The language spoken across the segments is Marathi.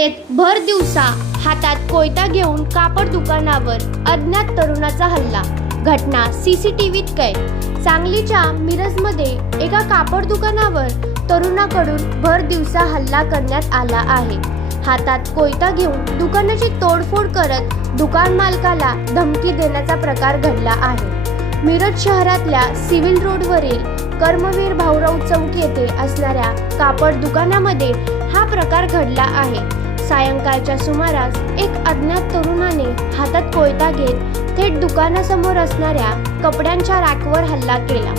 घटनेत भर दिवसा हातात कोयता घेऊन कापड दुकानावर अज्ञात तरुणाचा हल्ला। घटना सीसीटीव्हीत कैद। सांगलीच्या मिरजमध्ये एका कापड दुकानावर तरुणाकडून भर दिवसा हल्ला करण्यात आला आहे। हातात कोयता घेऊन दुकानाची तोडफोड करत दुकान मालकाला धमकी देण्याचा प्रकार घडला आहे। मिरज शहरातल्या सिव्हिल रोडवरील कर्मवीर भाऊराव चौक येथे असणाऱ्या कापड दुकानामध्ये हा प्रकार घडला आहे। सायंकाळच्या सुमारास एक अज्ञात तरुणाने हातात कोयता घेत थेट दुकानासमोर असणाऱ्या कपड्यांच्या रॅकवर हल्ला केला।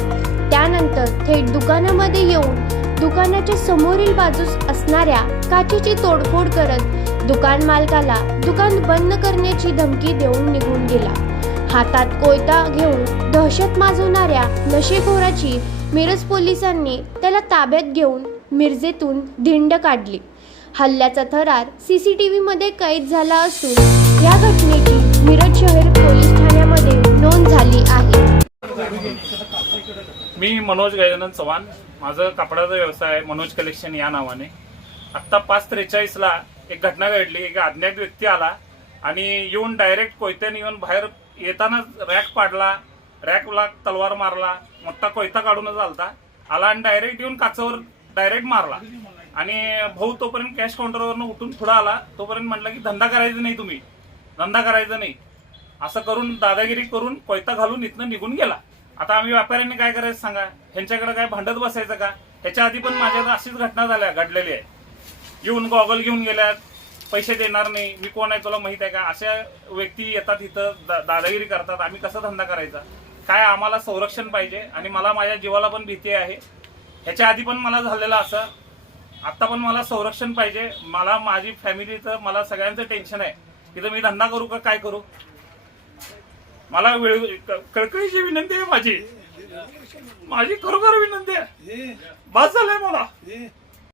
त्यानंतर थेट दुकानामध्ये येऊन दुकानाच्या समोरील बाजूस असणाऱ्या काचेची तोडफोड करत दुकान मालकाला दुकान बंद करण्याची धमकी देऊन निघून गेला। हातात कोयता घेऊन दहशत माजवणाऱ्या नशेखोराची मिरज पोलिसांनी त्याला ताब्यात घेऊन मिरजेतून धिंड काढली। हल्ल्याचा थरार सीसीटीव्हीमध्ये कैद झाला असून या घटनेची मिरज शहर पोलीस ठाण्यामध्ये नोंद झाली आहे। मी मनोज गजानन चव्हाण, माझं कापडाचा व्यवसाय आहे मनोज कलेक्शन या नावाने। आत्ता 5:43 ला एक घटना घडली। एक अज्ञात व्यक्ती आला आणि येऊन डायरेक्ट कोयत्याने येऊन बाहेर येताना रॅक पाडला, रॅकला तलवार मारला, मोठा कोयता काढूनच आला आणि डायरेक्ट येऊन काचावर डायरेक्ट मारला। आणि भाऊ तोपर्यंत कॅश काउंटरवरनं उठून पुढे आला, तोपर्यंत म्हटलं की धंदा करायचा नाही, तुम्ही धंदा करायचा नाही असं करून दादागिरी करून कोयता घालून इथनं निघून गेला। आता आम्ही व्यापाऱ्यांनी काय करायचं सांगा? ह्यांच्याकडे काय भांडत बसायचं का? ह्याच्या आधी पण माझ्याकडे अशीच घटना घडलेली आहे। येऊन गॉगल घेऊन गेल्यात, पैसे देणार नाही, मी कोण आहे तुला माहित आहे का? अशा व्यक्ती येतात इथं दादागिरी करतात। आम्ही कसं धंदा करायचा? काय आम्हाला संरक्षण पाहिजे आणि मला माझ्या जीवाला पण भीती आहे। ह्याच्या आधी पण मला झालेलं असं, आता पण मला संरक्षण पाहिजे। मला माझी फॅमिलीचं मला सगळ्यांचं टेन्शन आहे। तिथं मी धंदा करू का काय करू? मला कळकळीची विनंती आहे, माझी खरोखर विनंती आहे। बस झालंय मला।